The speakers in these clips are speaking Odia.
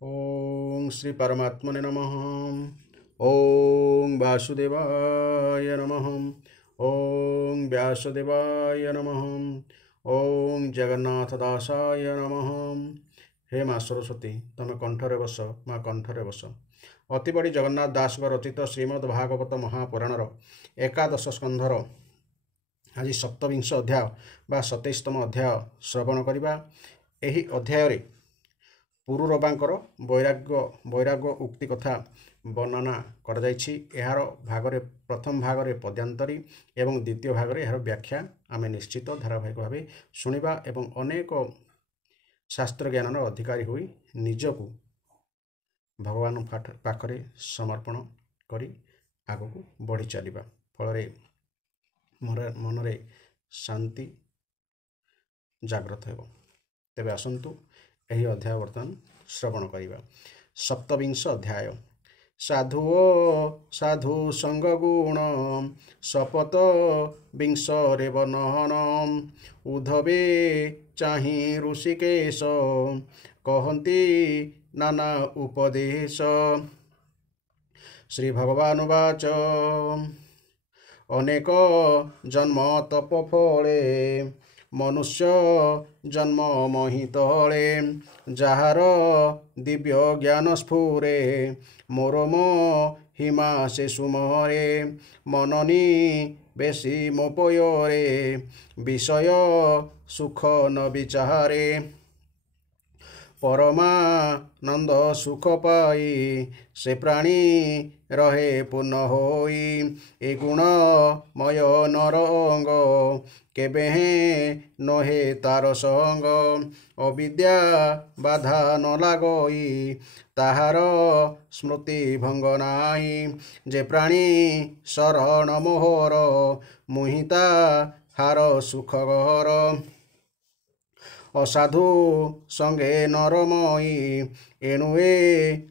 ओम श्री परमात्मने नमः। ओम वासुदेवाय नमः। ओम व्यासदेवाय नमः। ओम जगन्नाथ दासाय नमः। हे माँ सरस्वती तमे कंठरे बस, माँ कंठरे बस। अति बड़ी जगन्नाथ दास रचित श्रीमद् भागवत महापुराणर एकादश स्कंधर आज सप्तविंश अध्याय बा 27तम अध्याय श्रवण करवा। एही अध्याय पुरुरबांकर वैराग्य उक्ति कथा वर्णना कराଯାଇଛି। एहार भागरे प्रथम भागरे पद्यांतरी एवं द्वितीय भागरे एहार व्याख्या आमे निश्चित धारावाहिक भावे शुणिबा एवं अनेक शास्त्र ज्ञानर अधिकारी होई निजकु भगवान पाखरे समर्पण करी आगकु बढ़ी चलिबा। फलरे मनरे शांति जागृत हेब। तेबे आसंतु एही अध्याय वर्तमान श्रवण करिबा। सप्तविंश अध्याय। साधु साधु संग गुण शपथ विंश रेवनहन उद्धवे चाहि ऋषिकेश कहन्ति नाना उपदेश। श्री भगवान वाच अनेक जन्म तप फले मनुष्य जन्म महितले जार दिव्य ज्ञान स्फुरे मोरम हिमा से सुमरे मननी बेसी मोपयोरे विषय सुख न विचारे परमानंद सुख पाई से प्राणी रहे पूर्ण होई ए गुणमय नरंग केबे नहे तार संग अविद्या बाधा न लागई ताहार स्मृति भंग नाई जे प्राणी शरण मोहर मुहिता हार सुख घर असाधु संगे नरमयी एणुए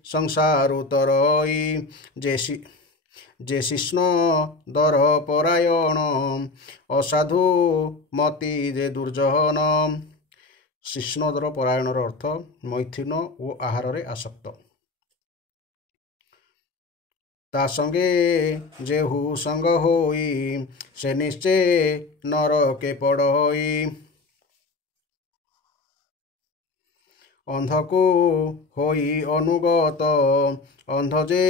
संसार तरई जे शिष्ण दर परायण असाधु मति जे दुर्जन। शिष्णदर परायणर अर्थ मैथुन और आहार रे आसक्त। ता संगे जेहु संग होई से निश्चय नरके पड़ई अंधको होई अनुगत अंध जे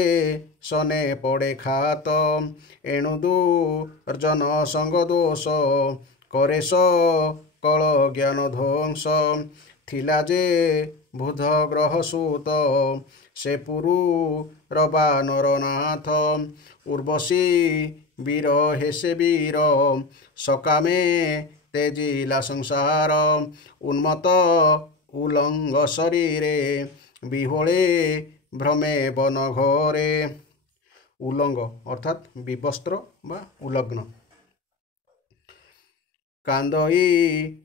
सने पड़े खात एणु दुर्जन संग दोष करे कल ज्ञान ध्वंस थिला जे बुध ग्रह सूत से पुरु रबा नरनाथ उर्वशी वीर हेसे वीर सकामे तेजिला संसार उन्मत्त उलंग शरीरे विहोले भ्रमे बन घरे। उलंग अर्थात विवस्त्र बा उलग्न। कांदई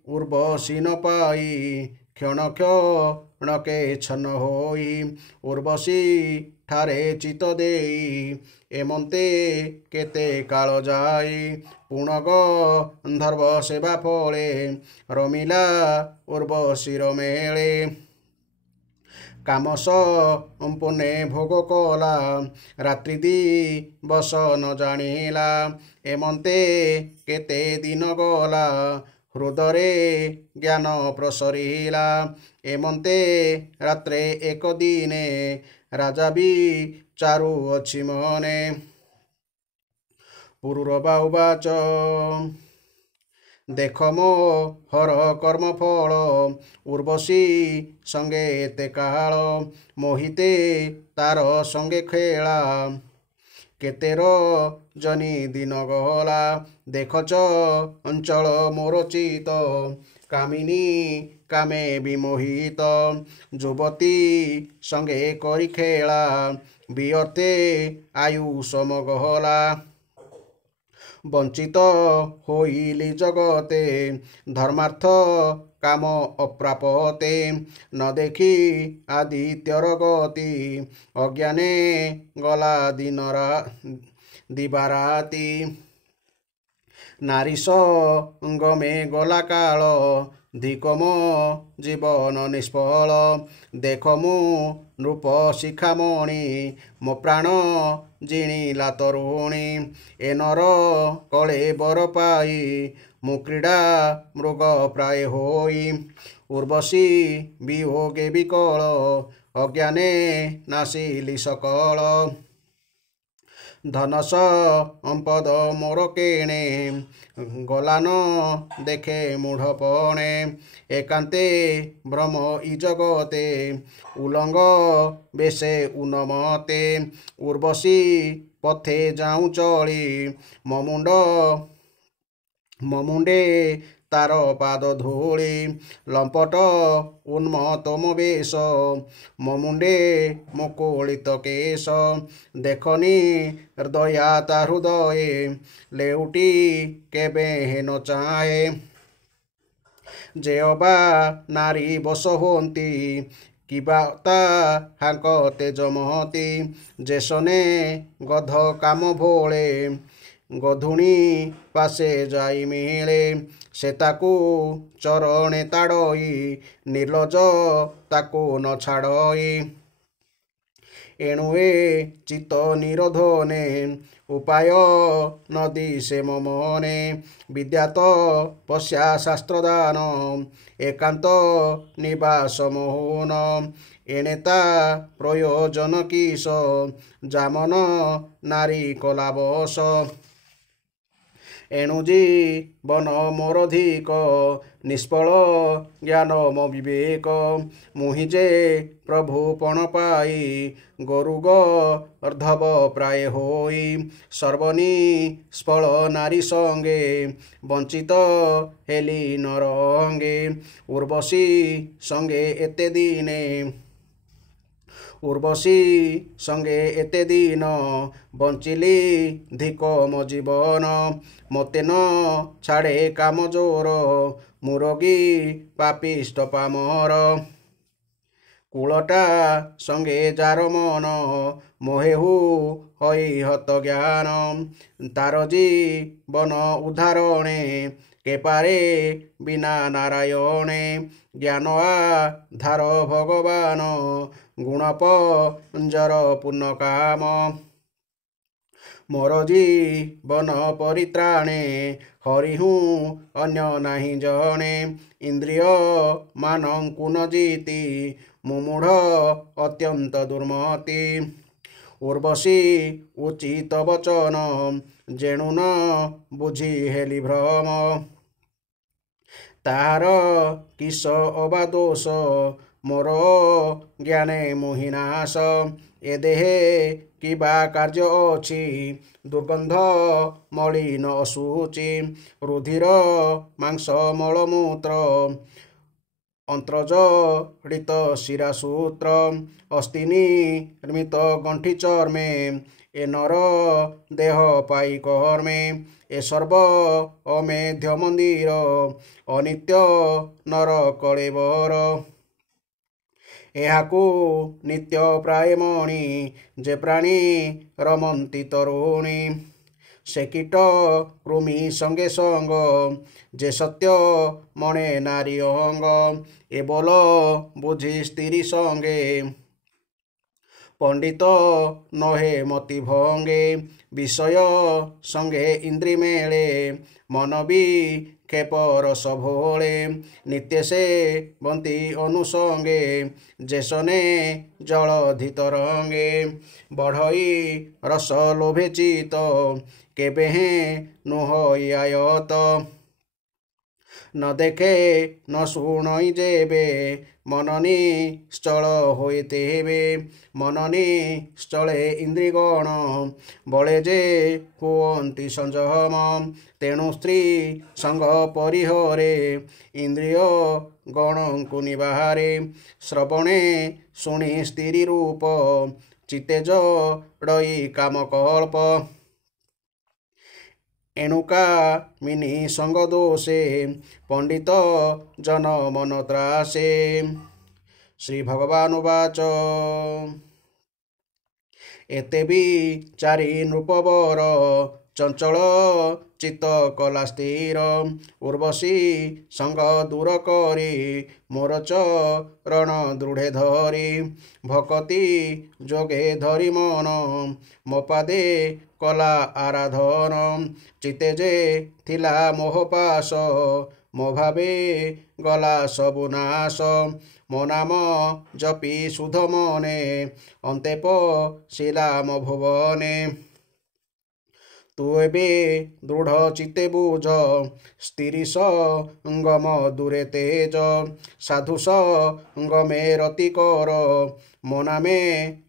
उर्वशी न पाई क्षण क्षणके छन्न होई उर्वशी ठारे चित देई एमंते केते काल जाई पुणग गंधर्व सेवा फले रमिला उर्वशीर मेले कामस संपूर्णे भोग कला रात्रि दिवस न जानिला एमंते केते दिन गला हृदरे ज्ञान प्रसरिला एमंते रात्रे एक दिने राजा भी चारु अछि मने। पुरुरबा उवाच देख मो हर कर्म फल उर्वशी संगे एते काल मोहिते तार संगे खेला केतेर जनी दिन गला देखच अंचल मोर चित कामिनी कामे विमोहित युवती संगे करी खेला बियर्थे आयु समगहला वंचित होइली जगते धर्मार्थ काम अप्रापते न देखी आदित्यर गति अज्ञाने गला दिवाराती नारी संगमे गला काल ଧିକ ମୋ ଜୀବନ ନିଷ୍ଫଳ। ଦେଖ ମୁଁ ନୃପ ଶିଖାମଣି, ମୋ ପ୍ରାଣ ଜିଣିଲା ତରୁଣୀ। ଏ ନର କଳେ ବର ପାଇ, ମୁଁ କ୍ରୀଡ଼ା ମୃଗ ପ୍ରାୟ ହୋଇ। ଉର୍ବଶୀ ବିୟୋଗେ ବିକଳ, ଅଜ୍ଞାନେ ନାସିଲି ସକଳ। ଧନ ସମ୍ପଦ ମୋର କେଣେ, ଗଲାନ ଦେଖେ ମୂଢ଼ପଣେ। ଏକାନ୍ତେ ଭ୍ରମ ଇ ଜଗତେ, ଉଲଙ୍ଗ ବେଶେ ଉନ୍ମତେ। ଉର୍ବଶୀ ପଥେ ଯାଉଁ ଚଳି, ମୋ ମୁଣ୍ଡେ ତାର ପାଦ ଧୂଳି। ଲମ୍ପଟ ଉନ୍ମତ ମୋ ବେଶ, ମୋ ମୁଣ୍ଡେ ମୁକୁଳିତ କେଶ। ଦେଖନି ହୃଦୟା ତା ହୃଦୟେ, ଲେଉଟି କେବେ ହେନ ଚାହେଁ। ଯେ ଅବା ନାରୀ ବଶ ହୁଅନ୍ତି, କିବା ତା ହାଙ୍କ ତେଜମତି। ଯେ ଶନେ ଗଧ କାମ ଭୋଳେ, ଗଧୁଣୀ ପାଶେ ଯାଇ ମିଳେ। ସେ ତାକୁ ଚରଣେ ତାଡ଼ଇ, ନିର୍ଲଜ ତାକୁ ନ ଛାଡ଼ଇ। ଏଣୁ ଏ ଚିତ୍ତ ନିରୋଧନେ, ଉପାୟ ନ ଦିଶେ ମୋ ମନେ। ବିଦ୍ୟା ତପସ୍ୟା ଶାସ୍ତ୍ରଦାନ, ଏକାନ୍ତ ନିବାସ ମୋହନ। ଏଣେ ତା ପ୍ରୟୋଜନ କିସ, ଯାମନ ନାରୀ କଲା ବଶ। ଏଣୁ ଜୀବନ ମୋର ଧିକ, ନିଷ୍ଫଳ ଜ୍ଞାନ ମୋ ବିବେକ। ମୁହିଁ ଯେ ପ୍ରଭୁ ପଣ ପାଇ, ଗୋରୁ ଗର୍ଦ୍ଧବ ପ୍ରାୟ ହୋଇ। ସର୍ବନିଷ୍ଫଳ ନାରୀ ସଙ୍ଗେ, ବଞ୍ଚିତ ହେଲି ନର ଅଙ୍ଗେ। ଉର୍ବଶୀ ସଙ୍ଗେ ଏତେ ଦିନ, ବଞ୍ଚିଲି ଧିକ ମୋ ଜୀବନ। ମୋତେ ନ ଛାଡ଼େ କାମ ଜୋର, ମୁଁ ରୋଗୀ ପାପିଷ୍ଠ ପାମର। କୂଳଟା ସଙ୍ଗେ ଯାର ମନ, ମୋହେହୁ ହୋଇ ହତ ଜ୍ଞାନ। ତାର ଜୀବନ ଉଦ୍ଧାରଣେ, କେ ପାରେ ବିନା ନାରାୟଣେ। ଜ୍ଞାନ ଆଧାର ଭଗବାନ, ଗୁଣ ପଞ୍ଜର ପୂର୍ଣ୍ଣ କାମ। ମୋର ଜୀବନ ପରିତ୍ରାଣେ, ହରିହୁଁ ଅନ୍ୟ ନାହିଁ ଜଣେ। ଇନ୍ଦ୍ରିୟ ମାନଙ୍କୁ ନ ଜିତି, ମୁଁ ମୂଢ଼ ଅତ୍ୟନ୍ତ ଦୁର୍ମତି। ଉର୍ବଶୀ ଉଚିତ ବଚନ, ଯେଣୁ ନ ବୁଝି ହେଲି ଭ୍ରମ। ତାହାର କିସ ଅବା ଦୋଷ, ମୋର ଜ୍ଞାନେ ମୋହି ନାଶ। ଏ ଦେହେ କିବା କାର୍ଯ୍ୟ ଅଛି, ଦୁର୍ଗନ୍ଧ ମଳିନ ଅଶୁଚି। ରୁଧିର ମାଂସ ମଳମୂତ୍ର, ଅନ୍ତ୍ରଜଡ଼ିତ ଶିରାସୂତ୍ର। ଅସ୍ଥି ନିର୍ମିତ ଗଣ୍ଠି ଚର୍ମେ, ଏ ନର ଦେହ ପାଇ କର୍ମେ। ଏ ସର୍ବ ଅମେଧ୍ୟ ମନ୍ଦିର, ଅନିତ୍ୟ ନର କଳେବର। ଏହାକୁ ନିତ୍ୟ ପ୍ରାୟ ମଣି, ଯେ ପ୍ରାଣୀ ରମନ୍ତି ତରୁଣୀ। ସେ କୀଟ କୃମି ସଙ୍ଗେ ସଙ୍ଗ, ଯେ ସତ୍ୟ ମଣେ ନାରୀ ଅଙ୍ଗ। ଏ ବୋଲ ବୁଝି ସ୍ତ୍ରୀ ସଙ୍ଗେ, ପଣ୍ଡିତ ନୋହେ ମତି ଭଙ୍ଗେ। ବିଷୟ ସଙ୍ଗେ ଇନ୍ଦ୍ରି ମେଳେ, ମନ ବିକ୍ଷେପ ରସ ଭୋଳେ। ନିତ୍ୟ ସେ ବନ୍ତି ଅନୁସଙ୍ଗେ, ଯେ ଶନେ ଜଳଧି ତରଙ୍ଗେ। ବଢ଼ଇ ରସ ଲୋଭେ ଚିତ, କେବେ ହେଁ ନୁହଇ ଆୟତ। ନ ଦେଖେ ନ ଶୁଣଇ ଯେବେ, ମନ ନିଶ୍ଚଳ ହୋଇ ତେବେ। ମନ ନିଶ୍ଚଳେ ଇନ୍ଦ୍ରିଗଣ, ବଳେ ଯେ ହୁଅନ୍ତି ସଂଯମ। ତେଣୁ ସ୍ତ୍ରୀ ସଙ୍ଗ ପରିହରେ, ଇନ୍ଦ୍ରିୟ ଗଣଙ୍କୁ ନିବାରେ। ଶ୍ରବଣେ ଶୁଣି ସ୍ତ୍ରୀ ରୂପ, ଚିତ୍ତେ ଜଡ଼ଇ କାମକଳ୍ପ। ଏଣୁ କାମିନୀ ସଙ୍ଗ ଦୋଷେ, ପଣ୍ଡିତ ଜନ ମନ ତ୍ରାସେ। ଶ୍ରୀ ଭଗବାନୁବାଚ। ଏତେ ବିଚାରି ନୃପବର, ଚଞ୍ଚଳ ଚିତ୍ତ କଲା ସ୍ଥିର ଉର୍ବଶୀ ସଙ୍ଗ ଦୂର କରି ମୋର ଚରଣ ଦୃଢ଼େ ଧରି ଭକତି ଯୋଗେ ଧରି ମନ ମୋ ପାଦେ କଲା ଆରାଧନ ଚିତେ ଯେ ଥିଲା ମୋହ ପାଶ ମୋ ଭାବେ ଗଲା ସବୁ ନାଶ ମୋ ନାମ ଜପି ସୁଧ ମନେ ଅନ୍ତେ ପଶିଲା ମୋ ଭୁବନେ ତୁ ଏବେ ଦୃଢ଼ ଚିତ୍ତେ ବୁଝ ସ୍ଥିରି ସଙ୍ଗମ ଦୂରେ ତେଜ ସାଧୁ ସଙ୍ଗମେ ରତି କର ମୋ ନାମେ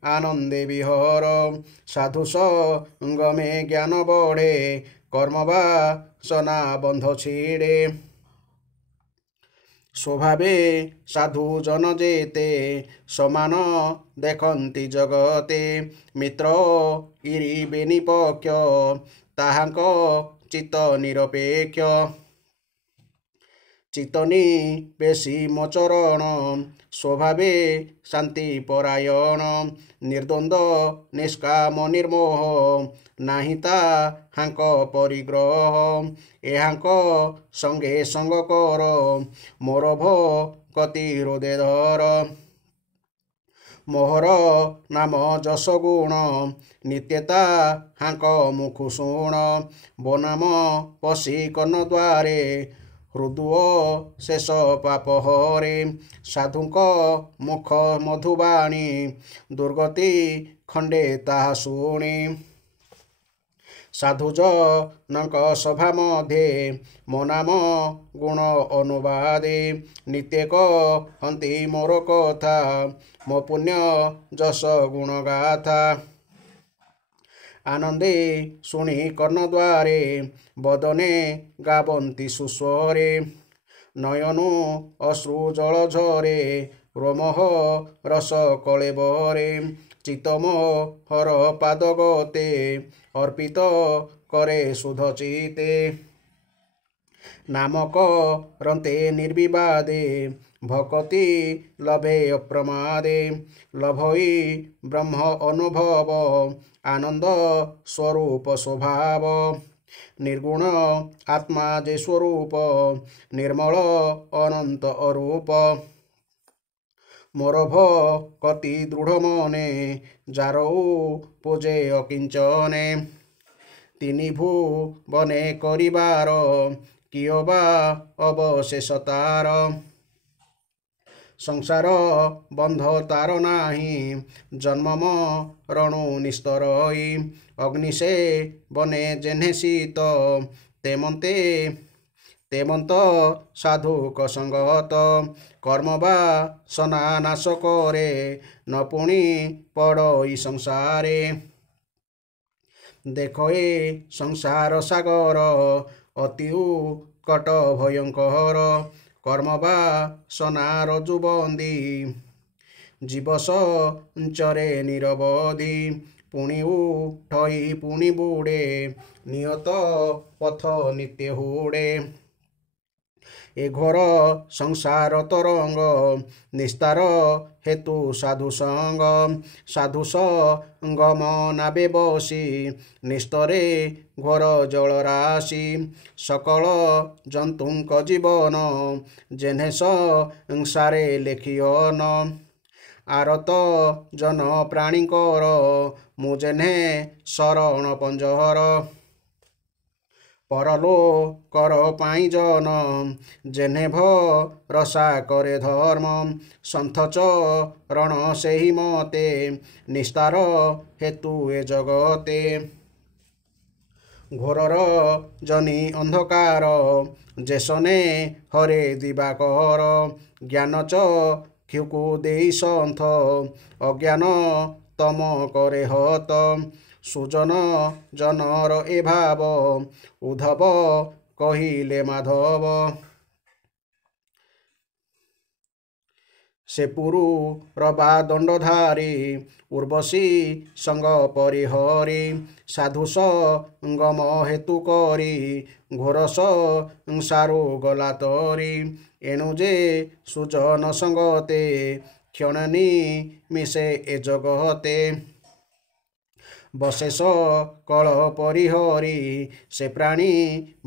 ଆନନ୍ଦେ ବିହର ସାଧୁ ସଙ୍ଗମେ ଜ୍ଞାନ ବଢ଼େ କର୍ମ ବାସନା ବନ୍ଧ ଛିଡ଼େ ସ୍ୱଭାବେ ସାଧୁ ଜନ ଯେତେ ସମାନ ଦେଖନ୍ତି ଜଗତେ ମିତ୍ର ଇରିବେନି ପକ୍ଷ ତାହାଙ୍କ ଚିତ୍ତ ନିରପେକ୍ଷ ଚିତ୍ତନି ବେଶୀ ମୋ ଚରଣ ସ୍ୱଭାବେ ଶାନ୍ତି ପରାୟଣ ନିର୍ଦ୍ୱନ୍ଦ ନିଷ୍କାମ ନିର୍ମୋହ ନାହିଁ ତାହାଙ୍କ ପରିଗ୍ରହ ଏହାଙ୍କ ସଙ୍ଗେ ସଙ୍ଗ କର ମୋର ଭକତି ହୃଦେ ଧର ମୋହର ନାମ ଯଶ ଗୁଣ ନିତ୍ୟତା ହାଙ୍କ ମୁଖୁ ଶୁଣ ବନାମ ପଶି କର୍ଣ୍ଣ ଦ୍ୱାରେ ହୃଦୟ ଶେଷ ପାପ ହରେ ସାଧୁଙ୍କ ମୁଖ ମଧୁବାଣୀ ଦୁର୍ଗତି ଖଣ୍ଡେ ତାହା ଶୁଣି ସାଧୁଜନଙ୍କ ସଭା ମଧ୍ୟେ ମୋ ନାମ ଗୁଣ ଅନୁବାଦେ ନିତ୍ୟ କହନ୍ତି ମୋର କଥା ମୋ ପୁଣ୍ୟ ଯଶ ଗୁଣ ଗାଥା ଆନନ୍ଦେ ଶୁଣି କର୍ଣ୍ଣଦ୍ୱାରେ ବଦନେ ଗାବନ୍ତି ସୁସ୍ୱରେ ନୟନୁ ଅଶ୍ରୁ ଜଳ ଝରେ ରୋମହ ରସ କଳେବରେ ଚିତ୍ତମୋହର ପାଦଗତେ ଅର୍ପିତ କରେ ସୁଧ ଚିତେ ନାମ କରନ୍ତେ ନିର୍ବିବାଦେ ଭକତି ଲଭେ ଅପ୍ରମାଦେ ଲଭଇ ବ୍ରହ୍ମ ଅନୁଭବ ଆନନ୍ଦ ସ୍ୱରୂପ ସ୍ୱଭାବ ନିର୍ଗୁଣ ଆତ୍ମା ଯେ ସ୍ୱରୂପ ନିର୍ମଳ ଅନନ୍ତ ଅରୂପ ମୋର ଭକତି ଦୃଢ଼ ମନେ ଯାର ପୂଜେ ଅକିଞ୍ଚନେ ତିନି ଭୁବନେ କରିବାର କିଏ ବା ଅବଶେଷ ତାର ସଂସାର ବନ୍ଧ ତାର ନାହିଁ ଜନ୍ମ ମରଣୁ ନିସ୍ତରଇ ଅଗ୍ନି ସେ ବନେ ଯେହ୍ନେ ଶୀତ ତେମନ୍ତ ସାଧୁକ ସଙ୍ଗତ କର୍ମ ବାସନା ନାଶ କରେ ନ ପୁଣି ପଡ଼ଇ ସଂସାରେ ଦେଖ ଏ ସଂସାର ସାଗର ଅତି ଉତ୍କଟ ଭୟଙ୍କର କର୍ମ ବାସନାର ଯୁବନ୍ଦୀ ଜୀବ ସଞ୍ଚରେ ନିରବଧି ପୁଣି ଉଠଇ ପୁଣି ବୁଡ଼େ ନିୟତ ପଥ ନିତ୍ୟ ହୁଡ଼େ ଏ ଘୋର ସଂସାର ତରଙ୍ଗ ନିସ୍ତାର ହେତୁ ସାଧୁ ସଙ୍ଗମ ନାବେ ବସି ନିସ୍ତରେ ଘୋର ଜଳରାଶି ସକଳ ଜନ୍ତୁଙ୍କ ଜୀବନ ଯେହ୍ନେ ସଂସାରେ ଲେଖିଅନ ଆରତ ଜନ ପ୍ରାଣୀଙ୍କର ମୁଁ ଯେହ୍ନେ ଶରଣ ପଞ୍ଜର ପରଲୋକର ପାଇଁ ଜନ ଯେହ୍ନେ ଭରସା କରେ ଧର୍ମ ସନ୍ଥ ଚରଣ ସେହି ମତେ ନିସ୍ତାର ହେତୁ ଏ ଜଗତେ ଘୋରର ଜନି ଅନ୍ଧକାର ଯେସନେ ହରେ ଦିବାକର ଜ୍ଞାନ ଚକ୍ଷୁକୁ ଦେଇ ସନ୍ଥ ଅଜ୍ଞାନ ତମ କରେ ହତ ସୁଜନ ଜନର ଏ ଭାବ ଉଦ୍ଧବ କହିଲେ ମାଧବ ସେ ପୁରୁରବା ଦଣ୍ଡଧାରୀ ଉର୍ବଶୀ ସଙ୍ଗ ପରିହରି ସାଧୁ ସଙ୍ଗମ ହେତୁ କରି ଘୋର ସଂସାରୁ ଗଲା ତରି ଏଣୁ ଯେ ସୁଜନ ସଙ୍ଗତେ କ୍ଷଣ ନିମିଷେ ଏ ଜଗତେ ବଶେଷ କଳ ପରିହରି ସେ ପ୍ରାଣୀ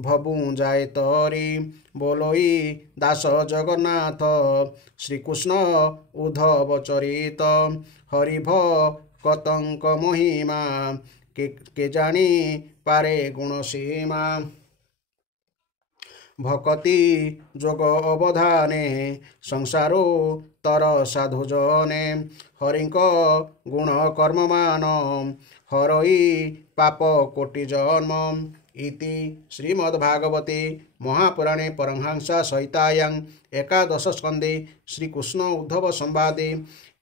ଭବୁ ଯାଏ ତରି ବୋଲୋଇ ଦାସ ଜଗନ୍ନାଥ ଶ୍ରୀକୃଷ୍ଣ ଉଦ୍ଧବ ଚରିତ ହରିଭ କତଙ୍କ ମହିମା କେ ଜାଣି ପାରେ ଗୁଣ ସୀମା ଭକତି ଯୋଗ ଅବଧାନେ ସଂସାରୋ ତର ସାଧୁଜନେ ହରିଙ୍କ ଗୁଣ କର୍ମମାନ ହରଇ ପାପ କୋଟି ଜନ୍ମ ଇତି ଶ୍ରୀମଦ୍ଭାଗବତେ ମହାପୁରାଣେ ପରମହଂସ ସହିତାୟାଂ ଏକାଦଶ ସ୍କନ୍ଧେ ଶ୍ରୀକୃଷ୍ଣ ଉଦ୍ଧବ ସମ୍ବାଦେ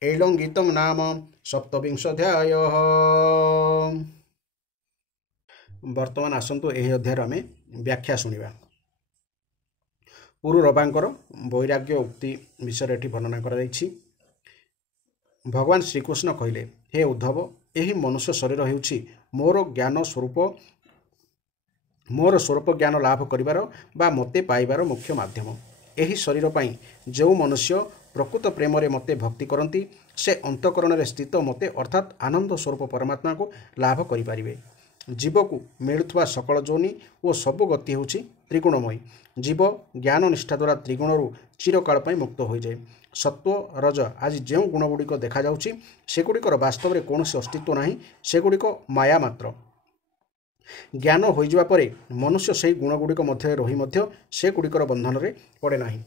ऐलङ्गितं नाम सप्तविंशोऽध्यायः। ବର୍ତ୍ତମାନ ଆସନ୍ତୁ ଏହି ଅଧ୍ୟାୟରେ ଆମେ ବ୍ୟାଖ୍ୟା ଶୁଣିବା। ପୁରୁରବାଙ୍କର ବୈରାଗ୍ୟ ଉକ୍ତି ବିଷୟରେ ଏଠି ବର୍ଣ୍ଣନା କରାଯାଇଛି। ଭଗବାନ ଶ୍ରୀକୃଷ୍ଣ କହିଲେ, ହେ ଉଦ୍ଧବ, ଏହି ମନୁଷ୍ୟ ଶରୀର ହେଉଛି ମୋର ସ୍ୱରୂପ ଜ୍ଞାନ ଲାଭ କରିବାର ବା ମୋତେ ପାଇବାର ମୁଖ୍ୟ ମାଧ୍ୟମ। ଏହି ଶରୀର ପାଇଁ ଯେଉଁ ମନୁଷ୍ୟ ପ୍ରକୃତ ପ୍ରେମରେ ମୋତେ ଭକ୍ତି କରନ୍ତି ସେ ଅନ୍ତଃକରଣରେ ସ୍ଥିତ ମୋତେ ଅର୍ଥାତ୍ ଆନନ୍ଦ ସ୍ୱରୂପ ପରମାତ୍ମାକୁ ଲାଭ କରିପାରିବେ। ଜୀବକୁ ମିଳୁଥିବା ସକଳ ଯୋନି ଓ ସବୁ ଗତି ହେଉଛି ତ୍ରିଗୁଣମୟୀ। ଜୀବ ଜ୍ଞାନ ନିଷ୍ଠା ଦ୍ୱାରା ତ୍ରିଗୁଣରୁ ଚିରକାଳ ପାଇଁ ମୁକ୍ତ ହୋଇଯାଏ। ସତ୍ତ୍ୱ ରଜ ଆଜି ଯେଉଁ ଗୁଣଗୁଡ଼ିକ ଦେଖାଯାଉଛି ସେଗୁଡ଼ିକର ବାସ୍ତବରେ କୌଣସି ଅସ୍ତିତ୍ୱ ନାହିଁ, ସେଗୁଡ଼ିକ ମାୟା ମାତ୍ର। ଜ୍ଞାନ ହୋଇଯିବା ପରେ ମନୁଷ୍ୟ ସେହି ଗୁଣଗୁଡ଼ିକ ମଧ୍ୟରେ ରହି ମଧ୍ୟ ସେଗୁଡ଼ିକର ବନ୍ଧନରେ ପଡ଼େ ନାହିଁ।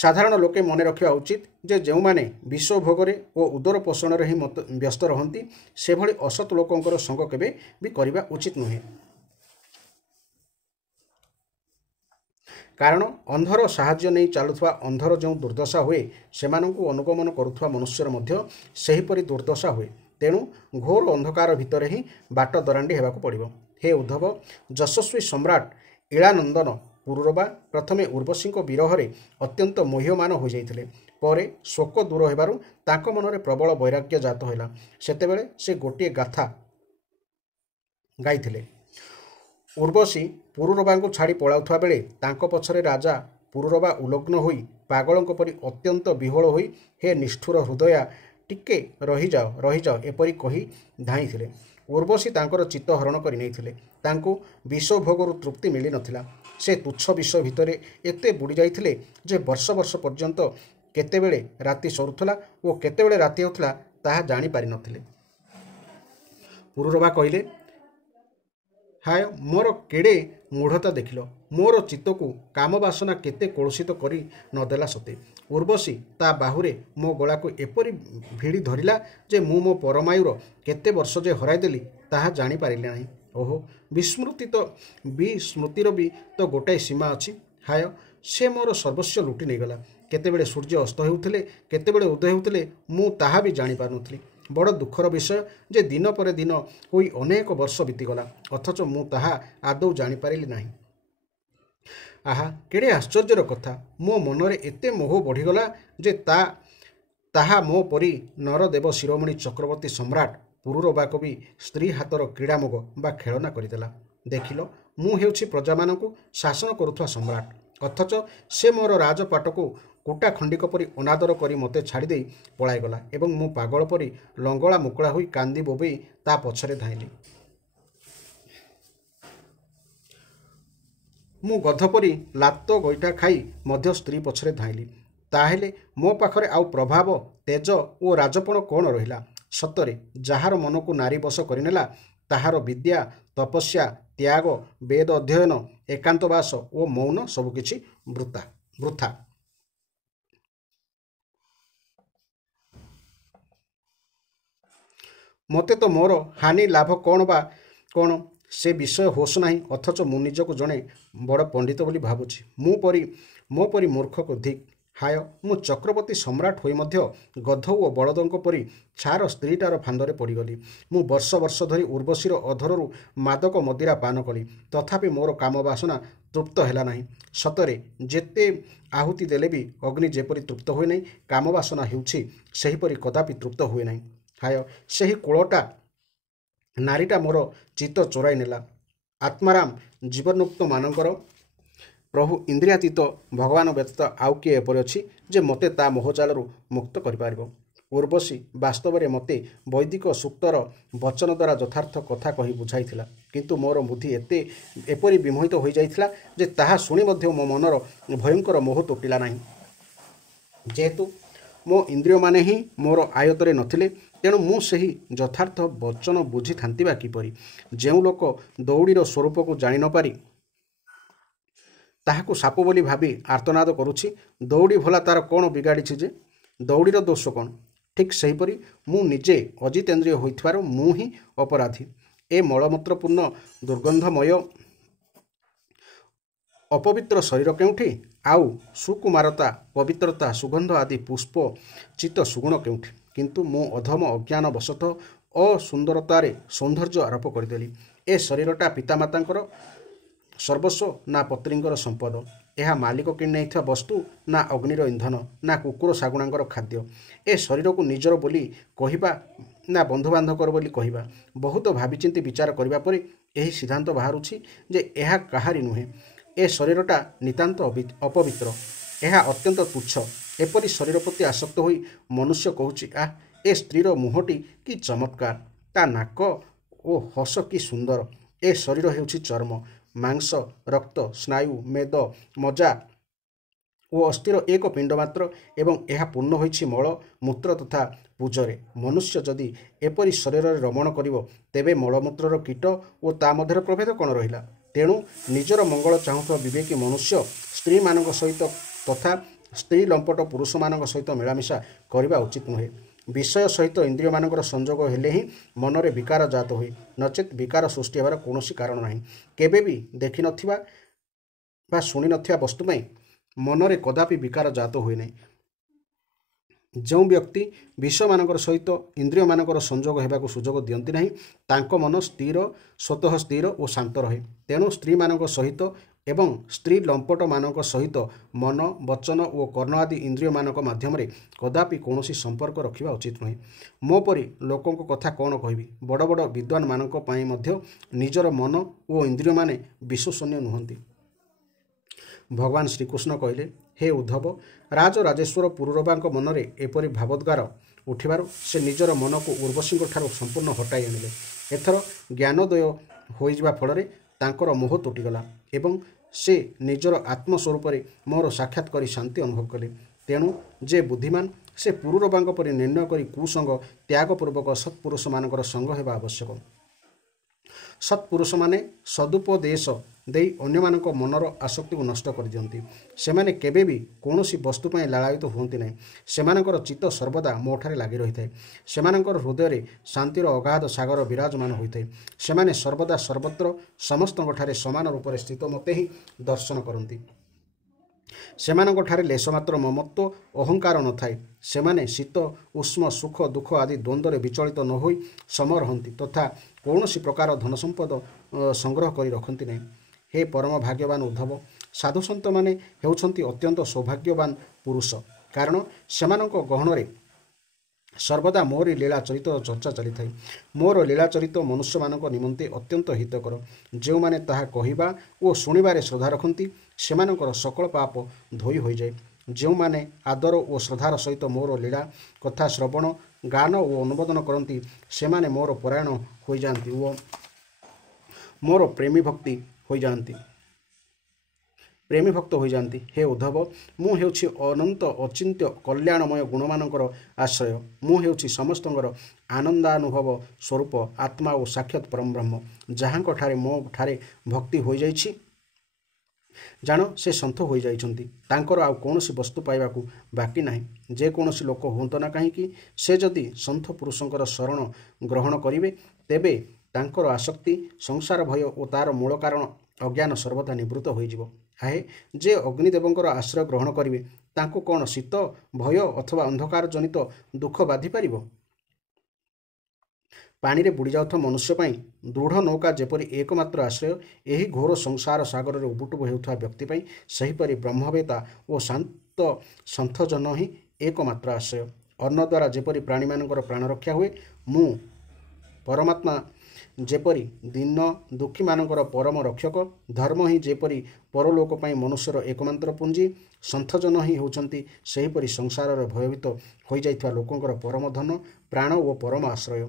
ସାଧାରଣ ଲୋକେ ମନେ ରଖିବା ଉଚିତ ଯେ ଯେଉଁମାନେ ବିଶ୍ୱ ଭୋଗରେ ଓ ଉଦର ପୋଷଣରେ ହିଁ ବ୍ୟସ୍ତ ରହନ୍ତି ସେଭଳି ଅସତ୍ ଲୋକଙ୍କର ସଙ୍ଗ କେବେ ବି କରିବା ଉଚିତ ନୁହେଁ। କାରଣ ଅନ୍ଧର ସାହାଯ୍ୟ ନେଇ ଚାଲୁଥିବା ଅନ୍ଧର ଯେଉଁ ଦୁର୍ଦ୍ଦଶା ହୁଏ ସେମାନଙ୍କୁ ଅନୁଗମନ କରୁଥିବା ମନୁଷ୍ୟର ମଧ୍ୟ ସେହିପରି ଦୁର୍ଦ୍ଦଶା ହୁଏ। ତେଣୁ ଘୋର ଅନ୍ଧକାର ଭିତରେ ହିଁ ବାଟ ଦରାଣ୍ଡି ହେବାକୁ ପଡ଼ିବ। ହେ ଉଦ୍ଧବ, ଯଶସ୍ୱୀ ସମ୍ରାଟ ଇଳାନନ୍ଦନ ପୁରୁରବା ପ୍ରଥମେ ଉର୍ବଶୀଙ୍କ ବିରହରେ ଅତ୍ୟନ୍ତ ମୋହ୍ୟମାନ ହୋଇଯାଇଥିଲେ। ପରେ ଶୋକ ଦୂର ହେବାରୁ ତାଙ୍କ ମନରେ ପ୍ରବଳ ବୈରାଗ୍ୟ ଜାତ ହେଲା। ସେତେବେଳେ ସେ ଗୋଟିଏ ଗାଥା ଗାଇଥିଲେ। ଉର୍ବଶୀ ପୁରୁରବାଙ୍କୁ ଛାଡ଼ି ପଳାଉଥିବା ବେଳେ ତାଙ୍କ ପଛରେ ରାଜା ପୁରୁରବା ଉଲଗ୍ନ ହୋଇ ପାଗଳଙ୍କ ପରି ଅତ୍ୟନ୍ତ ବିହ୍ୱଳ ହୋଇ ହେ ନିଷ୍ଠୁର ହୃଦୟା, ଟିକେ ରହିଯାଅ ଏପରି କହି ଧାଇଁଥିଲେ। ଉର୍ବଶୀ ତାଙ୍କର ଚିତ୍ତ ହରଣ କରି ନେଇଥିଲେ। ତାଙ୍କୁ ବିଷ ଭୋଗରୁ ତୃପ୍ତି ମିଳିନଥିଲା। ସେ ତୁଚ୍ଛ ବିଷ ଭିତରେ ଏତେ ବୁଡ଼ି ଯାଇଥିଲେ ଯେ ବର୍ଷ ବର୍ଷ ପର୍ଯ୍ୟନ୍ତ କେତେବେଳେ ରାତି ସରୁଥିଲା ଓ କେତେବେଳେ ରାତି ହେଉଥିଲା ତାହା ଜାଣିପାରିନଥିଲେ। ପୁରୁରବା କହିଲେ, ହାୟ ମୋର କେଡ଼େ ମୂଢ଼ତା ଦେଖିଲ। ମୋର ଚିତ୍ତକୁ କାମବାସନା କେତେ କଳୁଷିତ କରି ନଦେଲା ସତେ। ଉର୍ବଶୀ ତା ବାହୁରେ ମୋ ଗଳାକୁ ଏପରି ଭିଡ଼ି ଧରିଲା ଯେ ମୁଁ ମୋ ପରମାୟୁର କେତେ ବର୍ଷ ଯେ ହରାଇଦେଲି ତାହା ଜାଣିପାରିଲି ନାହିଁ। ଓହୋ, ବିସ୍ମୃତିର ବି ତ ଗୋଟାଏ ସୀମା ଅଛି। ହାୟ, ସେ ମୋର ସର୍ବସ୍ୱ ଲୁଟି ନେଇଗଲା। କେତେବେଳେ ସୂର୍ଯ୍ୟ ଅସ୍ତ ହେଉଥିଲେ, କେତେବେଳେ ଉଦୟ ହେଉଥିଲେ ମୁଁ ତାହା ବି ଜାଣିପାରୁନଥିଲି। ବଡ଼ ଦୁଃଖର ବିଷୟ ଯେ ଦିନ ପରେ ଦିନ ହୋଇ ଅନେକ ବର୍ଷ ବିତିଗଲା, ଅଥଚ ମୁଁ ତାହା ଆଦୌ ଜାଣିପାରିଲି ନାହିଁ। ଆହା, କେଡ଼େ ଆଶ୍ଚର୍ଯ୍ୟର କଥା! ମୋ ମନରେ ଏତେ ମୋହ ବଢ଼ିଗଲା ଯେ ତାହା ମୋ ପରି ନରଦେବ ଶିରୋମଣି ଚକ୍ରବର୍ତ୍ତୀ ସମ୍ରାଟ ପୁରୁରବାକୁ ବି ସ୍ତ୍ରୀ ହାତର କ୍ରୀଡ଼ାମୋଗ ବା ଖେଳନା କରିଦେଲା। ଦେଖିଲ, ମୁଁ ହେଉଛି ପ୍ରଜାମାନଙ୍କୁ ଶାସନ କରୁଥିବା ସମ୍ରାଟ, ଅଥଚ ସେ ମୋର ରାଜପାଟକୁ କୁଟା ଖଣ୍ଡିକ ପରି ଅନାଦର କରି ମୋତେ ଛାଡ଼ିଦେଇ ପଳାଇଗଲା ଏବଂ ମୁଁ ପାଗଳ ପରି ଲଙ୍ଗଳା ମୁକୁଳା ହୋଇ କାନ୍ଦି ବୋବେଇ ତା ପଛରେ ଧାଇଁଲି। ମୁଁ ଗଧ ପରି ଲାତ ଗୋଇଠା ଖାଇ ମଧ୍ୟ ସ୍ତ୍ରୀ ପଛରେ ଧାଇଁଲି। ତାହେଲେ ମୋ ପାଖରେ ଆଉ ପ୍ରଭାବ, ତେଜ ଓ ରାଜପଣ କ'ଣ ରହିଲା? ସତରେ ଯାହାର ମନକୁ ନାରୀ ବଶ କରିନେଲା ତାହାର ବିଦ୍ୟା, ତପସ୍ୟା, ତ୍ୟାଗ, ବେଦ ଅଧ୍ୟୟନ, ଏକାନ୍ତବାସ ଓ ମୌନ ସବୁକିଛି ବୃଥା। ମୋତେ ତ ମୋର ହାନି ଲାଭ କ'ଣ ସେ ବିଷୟ ହୋସ ନାହିଁ, ଅଥଚ ମୁଁ ନିଜକୁ ଜଣେ ବଡ଼ ପଣ୍ଡିତ ବୋଲି ଭାବୁଛି। ମୋ ପରି ମୂର୍ଖକୁ ଧିକ୍। ହାୟ, ମୁଁ ଚକ୍ରବର୍ତ୍ତୀ ସମ୍ରାଟ ହୋଇ ମଧ୍ୟ ଗଧ ଓ ବଳଦଙ୍କ ପରି ଛାର ସ୍ତ୍ରୀଟାର ଫାନ୍ଦରେ ପଡ଼ିଗଲି। ମୁଁ ବର୍ଷ ବର୍ଷ ଧରି ଉର୍ବଶୀର ଅଧରରୁ ମାଦକ ମଦିରା ପାନ କଲି, ତଥାପି ମୋର କାମବାସନା ତୃପ୍ତ ହେଲା ନାହିଁ। ସତରେ ଯେତେ ଆହୁତି ଦେଲେ ବି ଅଗ୍ନି ଯେପରି ତୃପ୍ତ ହୁଏ ନାହିଁ, କାମବାସନା ହେଉଛି ସେହିପରି କଦାପି ତୃପ୍ତ ହୁଏ ନାହିଁ। ହାୟ, ସେହି କୋଳଟା ନାରୀଟା ମୋର ଚିତ୍ତ ଚୋରାଇ ନେଲା। ଆତ୍ମାରାମ ଜୀବନ୍ମୁକ୍ତମାନଙ୍କର ପ୍ରଭୁ ଇନ୍ଦ୍ରିୟାତୀତ ଭଗବାନ ବ୍ୟତୀତ ଆଉ କିଏ ଏପରି ଅଛି ଯେ ମୋତେ ତା ମୋହଜାଲରୁ ମୁକ୍ତ କରିପାରିବ? ଉର୍ବଶୀ ବାସ୍ତବରେ ମୋତେ ବୈଦିକ ସୂକ୍ତର ବଚନ ଦ୍ୱାରା ଯଥାର୍ଥ କଥା କହି ବୁଝାଇଥିଲା, କିନ୍ତୁ ମୋର ବୁଦ୍ଧି ଏପରି ବିମୋହିତ ହୋଇଯାଇଥିଲା ଯେ ତାହା ଶୁଣି ମଧ୍ୟ ମୋ ମନର ଭୟଙ୍କର ମୋହ ତୁଟିଲା ନାହିଁ। ଯେହେତୁ ମୋ ଇନ୍ଦ୍ରିୟମାନେ ହିଁ ମୋର ଆୟତରେ ନଥିଲେ, ତେଣୁ ମୁଁ ସେହି ଯଥାର୍ଥ ବଚନ ବୁଝିଥାନ୍ତି ବା କିପରି? ଯେଉଁ ଲୋକ ଦଉଡ଼ିର ସ୍ୱରୂପକୁ ଜାଣି ନ ପାରି ତାହାକୁ ସାପ ବୋଲି ଭାବି ଆର୍ତ୍ତନାଦ କରୁଛି, ଦଉଡ଼ି ଭଲା ତା'ର କ'ଣ ବିଗାଡ଼ିଛି ଯେ? ଦଉଡ଼ିର ଦୋଷ କ'ଣ? ଠିକ୍ ସେହିପରି ମୁଁ ନିଜେ ଅଜିତେନ୍ଦ୍ରିୟ ହୋଇଥିବାରୁ ମୁଁ ହିଁ ଅପରାଧୀ। ଏ ମଳମୂତ୍ରପୂର୍ଣ୍ଣ ଦୁର୍ଗନ୍ଧମୟ ଅପବିତ୍ର ଶରୀର କେଉଁଠି? ଆଉ ସୁକୁମାରତା, ପବିତ୍ରତା, ସୁଗନ୍ଧ ଆଦି ପୁଷ୍ପ ଚିତ୍ତ ସୁଗୁଣ କେଉଁଠି? କିନ୍ତୁ ମୁଁ ଅଧମ ଅଜ୍ଞାନ ବଶତଃ ଅସୁନ୍ଦରତାରେ ସୌନ୍ଦର୍ଯ୍ୟ ଆରୋପ କରିଦେଲି। ଏ ଶରୀରଟା ପିତାମାତାଙ୍କର ସର୍ବସ୍ୱ ନା ପତ୍ନୀଙ୍କର ସମ୍ପଦ? ଏହା ମାଲିକ କିଣି ନେଇଥିବା ବସ୍ତୁ ନା ଅଗ୍ନିର ଇନ୍ଧନ ନା କୁକୁର ଶାଗୁଣାଙ୍କର ଖାଦ୍ୟ? ଏ ଶରୀରକୁ ନିଜର ବୋଲି କହିବା ନା ବନ୍ଧୁବାନ୍ଧବଙ୍କର ବୋଲି କହିବା? ବହୁତ ଭାବିଚିନ୍ତି ବିଚାର କରିବା ପରେ ଏହି ସିଦ୍ଧାନ୍ତ ବାହାରୁଛି ଯେ ଏହା କାହାରି ନୁହେଁ। ଏ ଶରୀରଟା ନିତାନ୍ତ ଅପବିତ୍ର, ଏହା ଅତ୍ୟନ୍ତ ତୁଚ୍ଛ। ଏପରି ଶରୀର ପ୍ରତି ଆସକ୍ତ ହୋଇ ମନୁଷ୍ୟ କହୁଛି, ଆଃ, ଏ ସ୍ତ୍ରୀର ମୁହଁଟି କି ଚମତ୍କାର, ତା ନାକ ଓ ହସ କି ସୁନ୍ଦର। ଏ ଶରୀର ହେଉଛି ଚର୍ମ, ମାଂସ, ରକ୍ତ, ସ୍ନାୟୁ, ମେଦ, ମଜ୍ଜା ଓ ଅସ୍ଥିର ଏକ ପିଣ୍ଡ ମାତ୍ର, ଏବଂ ଏହା ପୂର୍ଣ୍ଣ ହୋଇଛି ମଳ, ମୂତ୍ର ତଥା ପୂଜରେ। ମନୁଷ୍ୟ ଯଦି ଏପରି ଶରୀରରେ ରମଣ କରିବ, ତେବେ ମଳମୂତ୍ରର କୀଟ ଓ ତା ମଧ୍ୟରେ ପ୍ରଭେଦ କ'ଣ ରହିଲା? ତେଣୁ ନିଜର ମଙ୍ଗଳ ଚାହୁଁଥିବା ବିବେକୀ ମନୁଷ୍ୟ ସ୍ତ୍ରୀମାନଙ୍କ ସହିତ ତଥା ସ୍ତ୍ରୀ ଲମ୍ପଟ ପୁରୁଷମାନଙ୍କ ସହିତ ମିଳାମିଶା କରିବା ଉଚିତ ନୁହେଁ। ବିଷୟ ସହିତ ଇନ୍ଦ୍ରିୟମାନଙ୍କର ସଂଯୋଗ ହେଲେ ହିଁ ମନରେ ବିକାର ଜାତ ହୁଏ, ନଚେତ୍ ବିକାର ସୃଷ୍ଟି ହେବାର କୌଣସି କାରଣ ନାହିଁ। କେବେ ବି ଦେଖିନଥିବା ବା ଶୁଣିନଥିବା ବସ୍ତୁ ପାଇଁ ମନରେ କଦାପି ବିକାର ଜାତ ହୁଏ ନାହିଁ। ଯେଉଁ ବ୍ୟକ୍ତି ବିଷୟମାନଙ୍କର ସହିତ ଇନ୍ଦ୍ରିୟମାନଙ୍କର ସଂଯୋଗ ହେବାକୁ ସୁଯୋଗ ଦିଅନ୍ତି ନାହିଁ, ତାଙ୍କ ମନ ସ୍ୱତଃ ସ୍ଥିର ଓ ଶାନ୍ତ ରହେ। ତେଣୁ ସ୍ତ୍ରୀମାନଙ୍କ ସହିତ ଏବଂ ସ୍ତ୍ରୀ ଲମ୍ପଟମାନଙ୍କ ସହିତ ମନ, ବଚନ ଓ କର୍ଣ୍ଣ ଆଦି ଇନ୍ଦ୍ରିୟମାନଙ୍କ ମାଧ୍ୟମରେ କଦାପି କୌଣସି ସମ୍ପର୍କ ରଖିବା ଉଚିତ ନୁହେଁ। ମୋ ପରି ଲୋକଙ୍କ କଥା କ'ଣ କହିବି? ବଡ଼ ବଡ଼ ବିଦ୍ୱାନମାନଙ୍କ ପାଇଁ ମଧ୍ୟ ନିଜର ମନ ଓ ଇନ୍ଦ୍ରିୟମାନେ ବିଶ୍ୱସନୀୟ ନୁହନ୍ତି। ଭଗବାନ ଶ୍ରୀକୃଷ୍ଣ କହିଲେ, ହେ ଉଦ୍ଧବ, ରାଜରାଜେଶ୍ୱର ପୁରୁରବାଙ୍କ ମନରେ ଏପରି ଭାବୋଦ୍ଗାର ଉଠିବାରୁ ସେ ନିଜର ମନକୁ ଉର୍ବଶୀଙ୍କଠାରୁ ସମ୍ପୂର୍ଣ୍ଣ ହଟାଇ ଆଣିଲେ। ଏଥର ଜ୍ଞାନୋଦୟ ହୋଇଯିବା ଫଳରେ ତାଙ୍କର ମୋହ ତୁଟିଗଲା ଏବଂ ସେ ନିଜର ଆତ୍ମସ୍ୱରୂପରେ ମୋର ସାକ୍ଷାତ କରି ଶାନ୍ତି ଅନୁଭବ କଲେ। ତେଣୁ ଯେ ବୁଦ୍ଧିମାନ, ସେ ପୁରୁରବାଙ୍କ ପରି ନିର୍ଣ୍ଣୟ କରି କୁସଙ୍ଗ ତ୍ୟାଗପୂର୍ବକ ସତ୍ପୁରୁଷମାନଙ୍କର ସଙ୍ଗ ହେବା ଆବଶ୍ୟକ। ସତ୍ପୁରୁଷମାନେ ସଦୁପଦେଶ ଦେଇ ଅନ୍ୟମାନଙ୍କ ମନର ଆସକ୍ତିକୁ ନଷ୍ଟ କରିଦିଅନ୍ତି। ସେମାନେ କେବେ ବି କୌଣସି ବସ୍ତୁ ପାଇଁ ଲାଳାୟିତ ହୁଅନ୍ତି ନାହିଁ। ସେମାନଙ୍କର ଚିତ୍ତ ସର୍ବଦା ମୋଠାରେ ଲାଗି ରହିଥାଏ। ସେମାନଙ୍କର ହୃଦୟରେ ଶାନ୍ତିର ଅଗାଧ ସାଗର ବିରାଜମାନ ହୋଇଥାଏ। ସେମାନେ ସର୍ବଦା ସର୍ବତ୍ର ସମସ୍ତଙ୍କଠାରେ ସମାନ ରୂପରେ ସ୍ଥିତ ମୋତେ ହିଁ ଦର୍ଶନ କରନ୍ତି। ସେମାନଙ୍କଠାରେ ଲେଶମାତ୍ର ମମତ୍ୱ ଅହଙ୍କାର ନଥାଏ। ସେମାନେ ଶୀତ, ଉଷ୍ମ, ସୁଖ, ଦୁଃଖ ଆଦି ଦ୍ୱନ୍ଦ୍ୱରେ ବିଚଳିତ ନ ହୋଇ ସମ ରହନ୍ତି ତଥା କୌଣସି ପ୍ରକାର ଧନସମ୍ପଦ ସଂଗ୍ରହ କରି ରଖନ୍ତି ନାହିଁ। ହେ ପରମ ଭାଗ୍ୟବାନ ଉଦ୍ଧବ, ସାଧୁସନ୍ତମାନେ ହେଉଛନ୍ତି ଅତ୍ୟନ୍ତ ସୌଭାଗ୍ୟବାନ ପୁରୁଷ, କାରଣ ସେମାନଙ୍କ ଗହଣରେ ସର୍ବଦା ମୋରି ଲୀଳା ଚରିତର ଚର୍ଚ୍ଚା ଚାଲିଥାଏ। ମୋର ଲୀଳା ଚରିତ ମନୁଷ୍ୟମାନଙ୍କ ନିମନ୍ତେ ଅତ୍ୟନ୍ତ ହିତକର। ଯେଉଁମାନେ ତାହା କହିବା ଓ ଶୁଣିବାରେ ଶ୍ରଦ୍ଧା ରଖନ୍ତି, ସେମାନଙ୍କର ସକଳ ପାପ ଧୋଇ ହୋଇଯାଏ। ଯେଉଁମାନେ ଆଦର ଓ ଶ୍ରଦ୍ଧାର ସହିତ ମୋର ଲୀଳା କଥା ଶ୍ରବଣ, ଗାନ ଓ ଅନୁମୋଦନ କରନ୍ତି, ସେମାନେ ମୋର ପରାୟଣ ହୋଇଯାଆନ୍ତି ଓ ମୋର ପ୍ରେମୀ ଭକ୍ତ ହୋଇଯାଆନ୍ତି। ହେ ଉଦ୍ଧବ, ମୁଁ ହେଉଛି ଅନନ୍ତ ଅଚିନ୍ତ୍ୟ କଲ୍ୟାଣମୟ ଗୁଣମାନଙ୍କର ଆଶ୍ରୟ। ମୁଁ ହେଉଛି ସମସ୍ତଙ୍କର ଆନନ୍ଦାନୁଭବ ସ୍ୱରୂପ ଆତ୍ମା ଓ ସାକ୍ଷାତ ପରମବ୍ରହ୍ମ। ଯାହାଙ୍କଠାରେ ମୋ ଠାରେ ଭକ୍ତି ହୋଇଯାଇଛି, ଜାଣ ସେ ସନ୍ଥ ହୋଇଯାଇଛନ୍ତି। ତାଙ୍କର ଆଉ କୌଣସି ବସ୍ତୁ ପାଇବାକୁ ବାକି ନାହିଁ। ଯେକୌଣସି ଲୋକ ହୁଅନ୍ତୁ ନା କାହିଁକି, ସେ ଯଦି ସନ୍ଥ ପୁରୁଷଙ୍କର ଶରଣ ଗ୍ରହଣ କରିବେ, ତେବେ ତାଙ୍କର ଆସକ୍ତି, ସଂସାର ଭୟ ଓ ତା'ର ମୂଳ କାରଣ ଅଜ୍ଞାନ ସର୍ବଦା ନିବୃତ୍ତ ହୋଇଯିବ। ଆହେ, ଯେ ଅଗ୍ନିଦେବଙ୍କର ଆଶ୍ରୟ ଗ୍ରହଣ କରିବେ, ତାଙ୍କୁ କ'ଣ ଶୀତ, ଭୟ ଅଥବା ଅନ୍ଧକାର ଜନିତ ଦୁଃଖ ବାଧିପାରିବ? ପାଣିରେ ବୁଡ଼ିଯାଉଥିବା ମନୁଷ୍ୟ ପାଇଁ ଦୃଢ଼ ନୌକା ଯେପରି ଏକମାତ୍ର ଆଶ୍ରୟ, ଏହି ଘୋର ସଂସାର ସାଗରରେ ଉବୁଟୁବୁ ହେଉଥିବା ବ୍ୟକ୍ତି ପାଇଁ ସେହିପରି ବ୍ରହ୍ମବେତ୍ତା ଓ ଶାନ୍ତ ସନ୍ଥଜନ ହିଁ ଏକମାତ୍ର ଆଶ୍ରୟ। ଅନ୍ନ ଦ୍ୱାରା ଯେପରି ପ୍ରାଣୀମାନଙ୍କର ପ୍ରାଣ ରକ୍ଷା ହୁଏ, ମୁଁ परमात्मा जेपरी दीन दुखीमानଙ୍କର परम रक्षक, धर्म ହିଁ ଯେପରି परलोक ପାଇଁ ମନୁଷ୍ୟର एकमात्र ପୁଞ୍ଜି, ସନ୍ଥଜନ ହିଁ ହେଉଛନ୍ତି ସେହିପରି ସଂସାରରେ ଭୟଭୀତ ହୋଇଯାଇଥିବା ଲୋକଙ୍କର ପରମ ଧନ, ପ୍ରାଣ ଓ ପରମ ଆଶ୍ରୟ।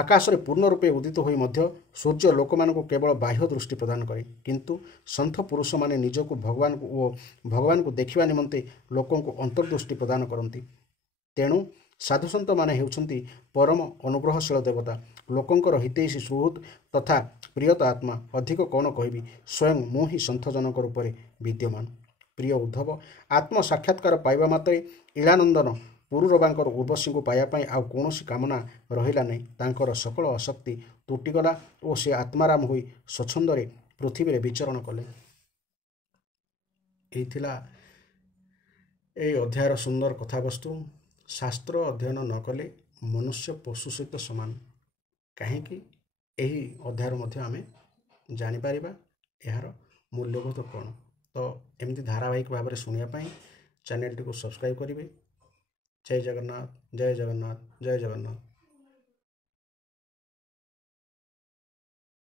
ଆକାଶରେ ପୂର୍ଣ୍ଣ ରୂପେ ଉଦିତ ହୋଇ ମଧ୍ୟ ସୂର୍ଯ୍ୟ ଲୋକମାନଙ୍କୁ କେବଳ ବାହ୍ୟ ଦୃଷ୍ଟି ପ୍ରଦାନ କରେ, କିନ୍ତୁ ସନ୍ଥ ପୁରୁଷମାନେ ନିଜକୁ ଭଗବାନଙ୍କୁ ଦେଖିବା ନିମନ୍ତେ ଲୋକଙ୍କୁ ଅନ୍ତର୍ଦୃଷ୍ଟି ପ୍ରଦାନ କରନ୍ତି। ତେଣୁ ସାଧୁସନ୍ଥମାନେ ହେଉଛନ୍ତି ପରମ ଅନୁଗ୍ରହଶୀଳ ଦେବତା, ଲୋକଙ୍କର ହିତୈଷୀ ସୁହୃଦ ତଥା ପ୍ରିୟତ ଆତ୍ମା। ଅଧିକ କ'ଣ କହିବି, ସ୍ୱୟଂ ମୁଁ ହିଁ ସନ୍ଥଜନକ ରୂପରେ ବିଦ୍ୟମାନ। ପ୍ରିୟ ଉଦ୍ଧବ, ଆତ୍ମ ସାକ୍ଷାତକାର ପାଇବା ମାତ୍ରେ ଇଳାନନ୍ଦନ ପୁରୁରବାଙ୍କର ଉର୍ବଶୀଙ୍କୁ ପାଇବା ପାଇଁ ଆଉ କୌଣସି କାମନା ରହିଲା ନାହିଁ। ତାଙ୍କର ସକଳ ଅଶକ୍ତି ତୁଟିଗଲା ଓ ସେ ଆତ୍ମାରାମ ହୋଇ ସ୍ୱଚ୍ଛନ୍ଦରେ ପୃଥିବୀରେ ବିଚରଣ କଲେ। ଏହି ଥିଲା ଏହି ଅଧ୍ୟାୟର ସୁନ୍ଦର କଥାବସ୍ତୁ। ଶାସ୍ତ୍ର ଅଧ୍ୟୟନ ନ କଲେ ମନୁଷ୍ୟ ପଶୁ ସହିତ ସମାନ। କାହିଁକି? ଏହି ଅଧ୍ୟାୟରୁ ମଧ୍ୟ ଆମେ ଜାଣିପାରିବା ଏହାର ମୂଲ୍ୟବୋଧ କ'ଣ। ତ ଏମିତି ଧାରାବାହିକ ଭାବରେ ଶୁଣିବା ପାଇଁ ଚ୍ୟାନେଲଟିକୁ ସବସ୍କ୍ରାଇବ୍ କରିବେ। ଜୟ ଜଗନ୍ନାଥ, ଜୟ ଜଗନ୍ନାଥ, ଜୟ ଜଗନ୍ନାଥ।